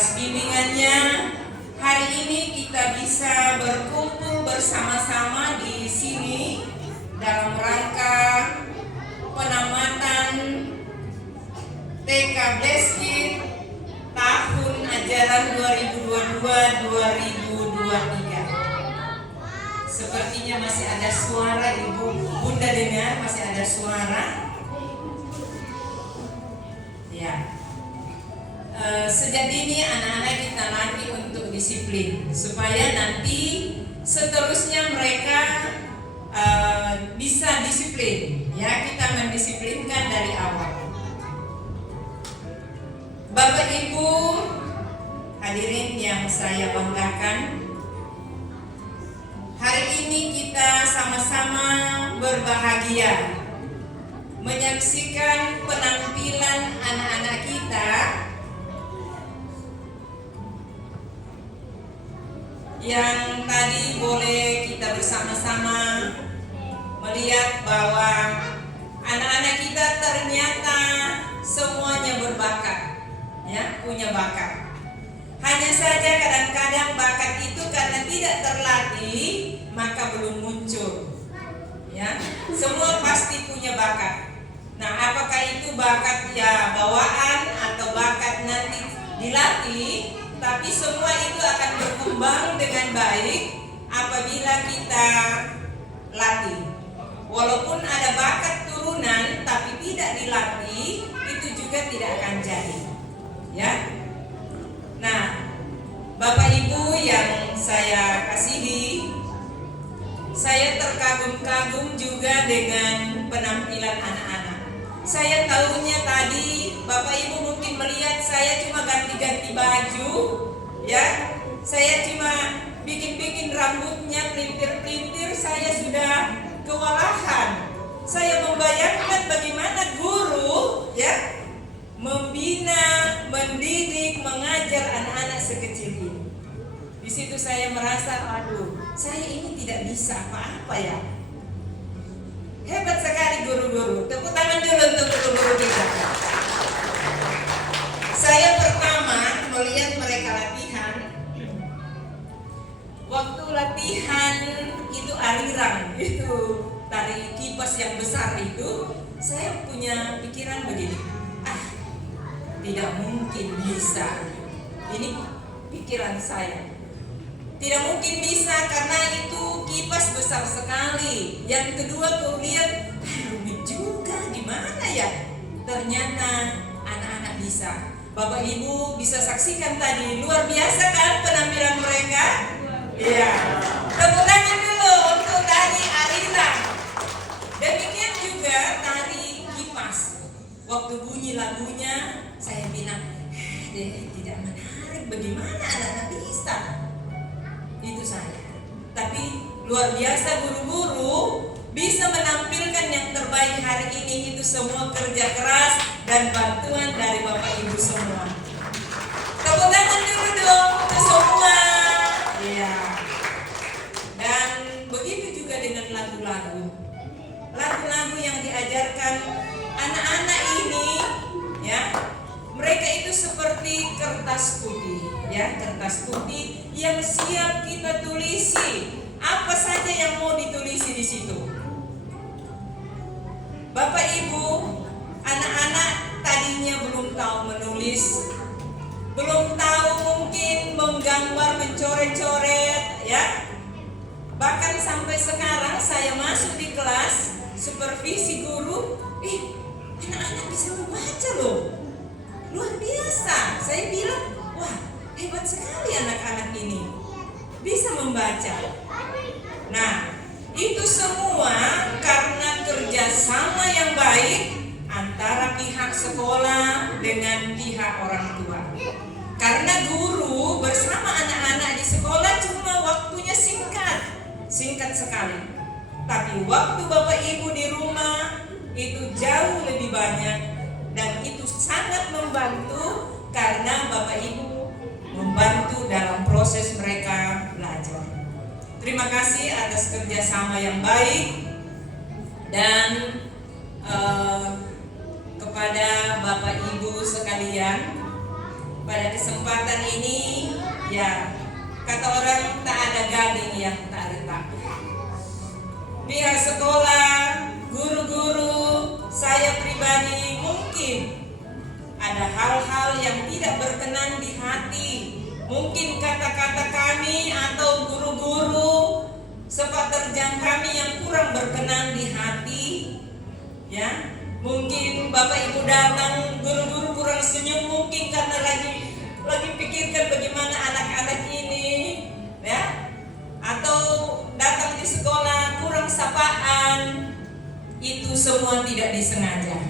atas bimbingannya. Hari ini kita bisa berkumpul bersama-sama di sini dalam rangka penamatan TK Bleskit tahun ajaran 2022-2023. Sepertinya masih ada suara, Ibu Bunda dengar masih ada suara. Ya. Sejak dini anak-anak kita latih untuk disiplin supaya nanti seterusnya mereka bisa disiplin. Ya, kita mendisiplinkan dari awal. Bapak Ibu hadirin yang saya banggakan, hari ini kita sama-sama berbahagia menyaksikan penampilan anak-anak kita yang tadi boleh kita bersama-sama melihat bahwa anak-anak kita ternyata semuanya berbakat, ya, punya bakat. Hanya saja kadang-kadang bakat itu karena tidak terlatih maka belum muncul. Ya, semua pasti punya bakat. Nah, apakah itu bakat ya bawaan atau bakat nanti dilatih? Tapi semua itu akan berkembang dengan baik apabila kita latih. Walaupun ada bakat turunan tapi tidak dilatih, itu juga tidak akan jadi. Ya. Nah, Bapak Ibu yang saya kasihi, saya terkagum-kagum juga dengan penampilan anak-anak. Saya tahunya tadi Bapak Ibu mungkin melihat saya cuma ganti-ganti baju, ya. Saya cuma bikin-bikin rambutnya pelintir-pelintir, saya sudah kewalahan. Saya membayangkan bagaimana guru, ya, membina, mendidik, mengajar anak-anak sekecil ini. Di situ saya merasa, aduh, saya ini tidak bisa apa-apa ya. Hebat sekali guru-guru. Tepuk tangan dulu untuk guru-guru kita. Saya pertama melihat mereka latihan. Waktu latihan itu aliran, itu tari kipas yang besar itu, saya punya pikiran begini. Tidak mungkin bisa. Ini pikiran saya. Tidak mungkin bisa karena itu kipas besar sekali. Yang kedua aku lihat, rumit juga, gimana ya? Ternyata anak-anak bisa. Bapak Ibu bisa saksikan tadi, luar biasa kan penampilan mereka? Iya. Tepuk tangan dulu untuk tari aliran. Demikian juga tari kipas. Waktu bunyi lagunya, saya bilang, tidak menarik, bagaimana anak-anak bisa? Itu saya. Tapi luar biasa guru-guru bisa menampilkan yang terbaik hari ini. Itu semua kerja keras dan bantuan dari Bapak Ibu semua. Tepuk tangan dulu dong untuk semua. Iya. Dan begitu juga dengan lagu-lagu. Lagu-lagu yang diajarkan anak-anak ini, ya, mereka itu seperti kertas putih, ya, kertas putih yang siap kita tulisi. Apa saja yang mau ditulisi di situ. Bapak Ibu, anak-anak tadinya belum tahu menulis, belum tahu mungkin menggambar, mencoret-coret, ya. Bahkan sampai sekarang saya masuk di kelas, supervisi guru, anak-anak bisa membaca loh. Luar biasa. Saya bilang, wah, hebat sekali anak-anak ini bisa membaca. Nah, itu semua karena kerjasama yang baik antara pihak sekolah dengan pihak orang tua. Karena guru bersama anak-anak di sekolah cuma waktunya singkat sekali. Tapi waktu Bapak Ibu di rumah itu jauh lebih banyak dan itu sangat membantu karena Bapak Ibu membantu dalam proses mereka belajar. Terima kasih atas kerjasama yang baik dan kepada Bapak Ibu sekalian, pada kesempatan ini, ya kata orang tak ada gading yang tak retak. Pihak sekolah, guru-guru, saya pribadi mungkin ada hal-hal yang tidak berkenan di hati. Mungkin kata-kata kami atau guru-guru sepak terjang kami yang kurang berkenan di hati, ya. Mungkin Bapak Ibu datang, guru-guru kurang senyum, mungkin karena lagi pikirkan bagaimana anak-anak ini, ya. Atau datang di sekolah kurang sapaan. Itu semua tidak disengaja.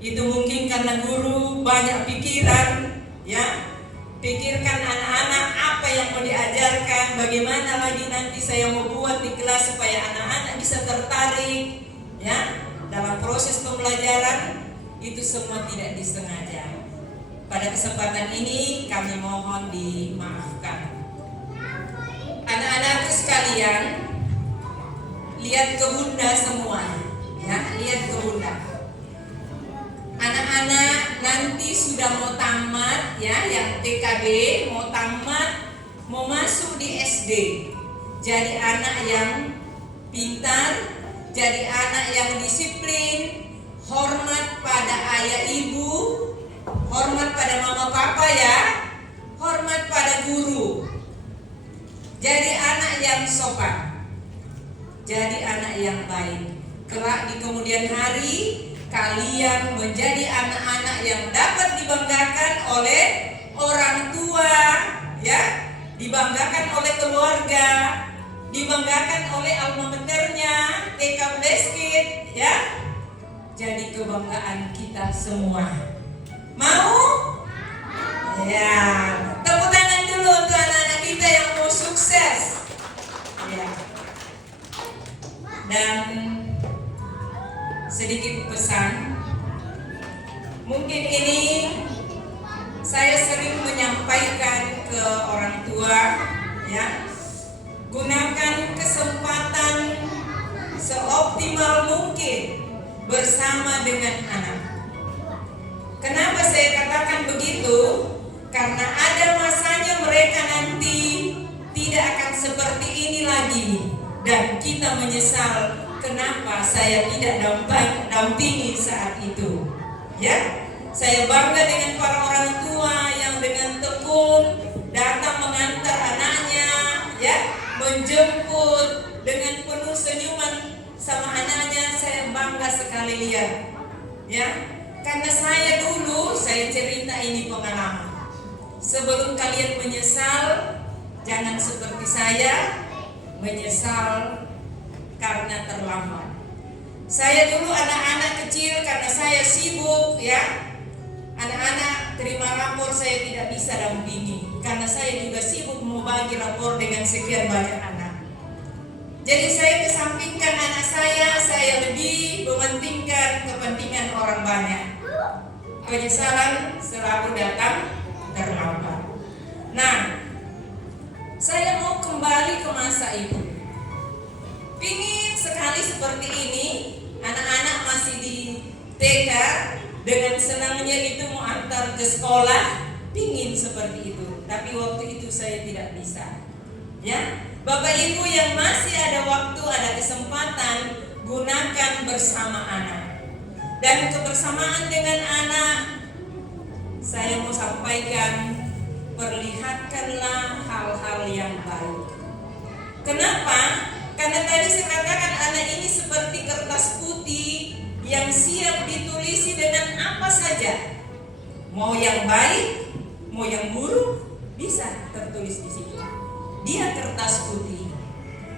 Itu mungkin karena guru banyak pikiran, ya. Pikirkan anak-anak apa yang mau diajarkan, bagaimana lagi nanti saya mau buat di kelas supaya anak-anak bisa tertarik, ya, dalam proses pembelajaran. Itu semua tidak disengaja. Pada kesempatan ini kami mohon dimaafkan. Anak-anakku sekalian, lihat ke bunda semua, ya, lihat ke bunda. Anak-anak nanti sudah mau tamat, ya, yang TKB mau tamat, mau masuk di SD. Jadi anak yang pintar, jadi anak yang disiplin, hormat pada ayah ibu, hormat pada mama papa, ya, hormat pada guru. Jadi anak yang sopan, jadi anak yang baik. Kelak di kemudian hari kalian menjadi anak-anak yang dapat dibanggakan oleh orang tua, ya, dibanggakan oleh keluarga, dibanggakan oleh alma maternya, TK Bleskit, ya. Jadi kebanggaan kita semua. Mau? Ya, tepuk tangan dulu untuk anak-anak kita yang mau sukses. Ya. Dan sedikit pesan, mungkin ini saya sering menyampaikan ke orang tua, ya, gunakan kesempatan seoptimal mungkin bersama dengan anak. Kenapa saya katakan begitu? Karena ada masanya mereka nanti tidak akan seperti ini lagi, dan kita menyesal kenapa saya tidak dampingi saat itu. Ya, saya bangga dengan para orang tua yang dengan tekun datang mengantar anaknya, ya, menjemput dengan penuh senyuman sama anaknya. Saya bangga sekali lihat, ya, karena saya dulu, saya cerita ini pengalaman. Sebelum kalian menyesal, jangan seperti saya menyesal karena terlambat. Saya dulu anak-anak kecil karena saya sibuk, ya. Anak-anak terima rapor saya tidak bisa dampingi karena saya juga sibuk mau bagi rapor dengan sekian banyak anak. Jadi saya kesampingkan anak saya lebih mementingkan kepentingan orang banyak. Penyesalan selalu datang terlambat. Nah, saya mau kembali ke masa itu. Pingin sekali seperti ini, anak-anak masih di TK, dengan senangnya itu mau antar ke sekolah, pingin seperti itu. Tapi waktu itu saya tidak bisa, ya. Bapak Ibu yang masih ada waktu, ada kesempatan, gunakan bersama anak. Dan kebersamaan dengan anak, saya mau sampaikan, perlihatkanlah hal-hal yang baik. Kenapa? Karena tadi saya katakan anak ini seperti kertas putih yang siap ditulisi dengan apa saja. Mau yang baik, mau yang buruk, bisa tertulis di situ. Dia kertas putih,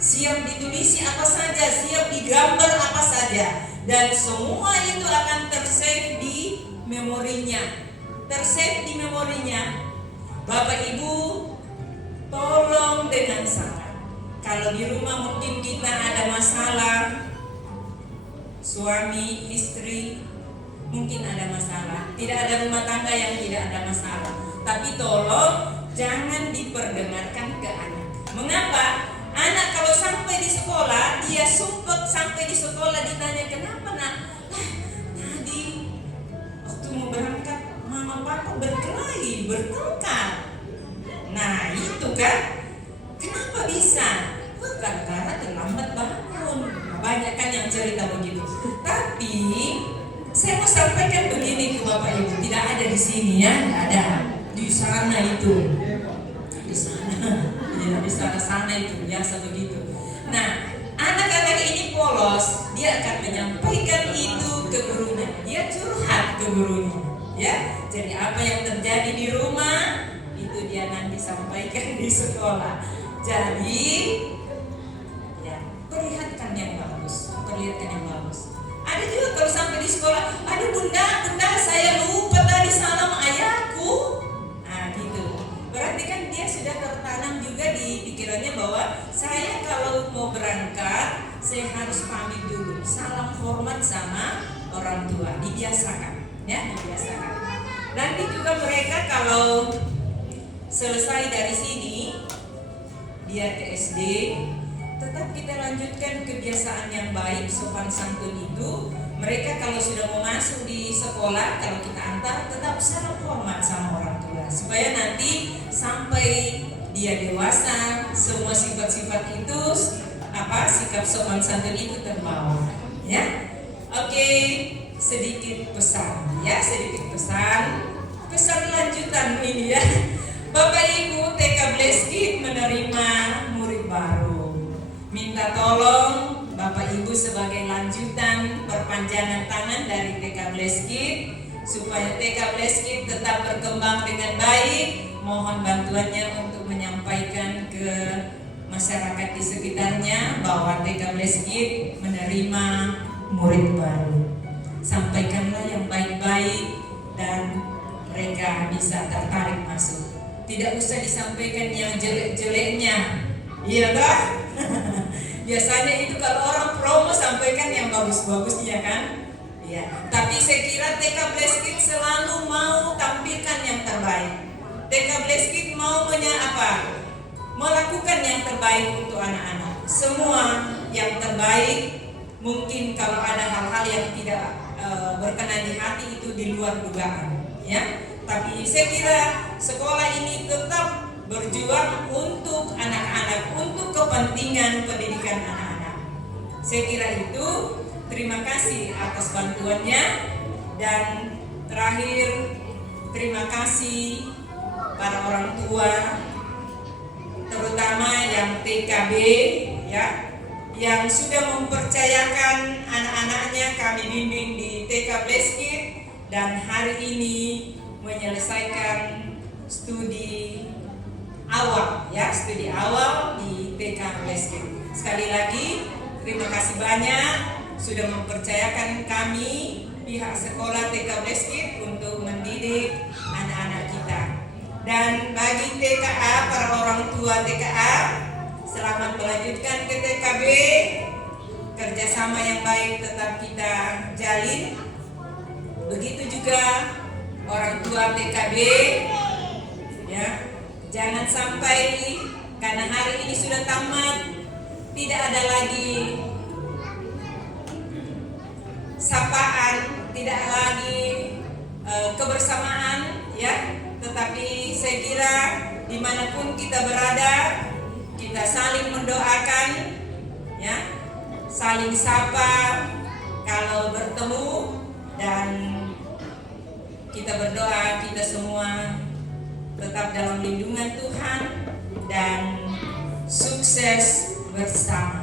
siap ditulisi apa saja, siap digambar apa saja, dan semua itu akan tersave di memorinya. Tersave di memorinya. Bapak Ibu, tolong dengan sangat. Kalau di rumah mungkin kita ada masalah, suami, istri, mungkin ada masalah. Tidak ada rumah tangga yang tidak ada masalah. Tapi tolong jangan diperdengarkan ke anak. Mengapa? Anak kalau sampai di sekolah, dia sumpah sampai di sekolah ditanya, kenapa nak? Tadi waktu mau berangkat mama papa berkelahi, bertengkar. kan? Kenapa bisa? Bukan karena terlambat bangun. Banyak kan yang cerita begitu. Tapi saya mau sampaikan begini ke Bapak Ibu, tidak ada di sini ya, tidak ada di sana itu, di sana, ya di sana itu biasa begitu. Nah, anak-anak ini polos, dia akan menyampaikan itu ke gurunya, dia curhat ke gurunya, ya. Jadi apa yang terjadi di rumah itu dia nanti sampaikan di sekolah. Jadi ya, perlihatkan yang bagus, perlihatkan yang bagus. Ada juga kalau sampai di sekolah, aduh bunda, saya lupa tadi salam ayahku. Nah gitu. Berarti kan dia sudah tertanam juga di pikirannya bahwa saya kalau mau berangkat, saya harus pamit dulu, salam hormat sama orang tua, dibiasakan, ya dibiasakan. Nanti juga mereka kalau selesai dari sini, dia ke SD, tetap kita lanjutkan kebiasaan yang baik, sopan santun itu. Mereka kalau sudah mau masuk di sekolah, kalau kita antar, tetap salam hormat sama orang tua, supaya nanti sampai dia dewasa, semua sifat-sifat itu, sikap sopan santun itu terbawa. Ya, oke, sedikit pesan, ya sedikit pesan lanjutan ini ya. Bapak Ibu TK Bleskit menerima murid baru. Minta tolong Bapak Ibu sebagai lanjutan perpanjangan tangan dari TK Bleskit supaya TK Bleskit tetap berkembang dengan baik. Mohon bantuannya untuk menyampaikan ke masyarakat di sekitarnya bahwa TK Bleskit menerima murid baru. Sampaikanlah yang baik-baik dan mereka bisa tertarik masuk. Tidak usah disampaikan yang jelek-jeleknya, iya toh? Biasanya itu kalau orang promo sampaikan yang bagus-bagusnya kan? Iya. Tapi saya kira TK Bleskit selalu mau tampilkan yang terbaik. TK Bleskit mau melakukan yang terbaik untuk anak-anak. Semua yang terbaik. Mungkin kalau ada hal-hal yang tidak berkenan di hati itu di luar dugaan, ya. Tapi saya kira sekolah ini tetap berjuang untuk anak-anak, untuk kepentingan pendidikan anak-anak. Saya kira itu. Terima kasih atas bantuannya. Dan terakhir, terima kasih para orang tua, terutama yang TKB, ya, yang sudah mempercayakan anak-anaknya kami bimbing di TK Bleskit dan hari ini menyelesaikan studi awal, ya, studi awal di TK Bleskit. Sekali lagi terima kasih banyak sudah mempercayakan kami pihak sekolah TK Bleskit untuk mendidik anak-anak kita. Dan bagi TKA, para orang tua TKA, selamat melanjutkan ke TKB. Kerjasama yang baik tetap kita jalin. Begitu juga orang tua TKB, ya, jangan sampai karena hari ini sudah tamat, tidak ada lagi sapaan, tidak lagi kebersamaan, ya. Tetapi saya kira dimanapun kita berada, kita saling mendoakan, ya, saling sapa kalau bertemu, dan kita berdoa kita semua tetap dalam lindungan Tuhan dan sukses bersama.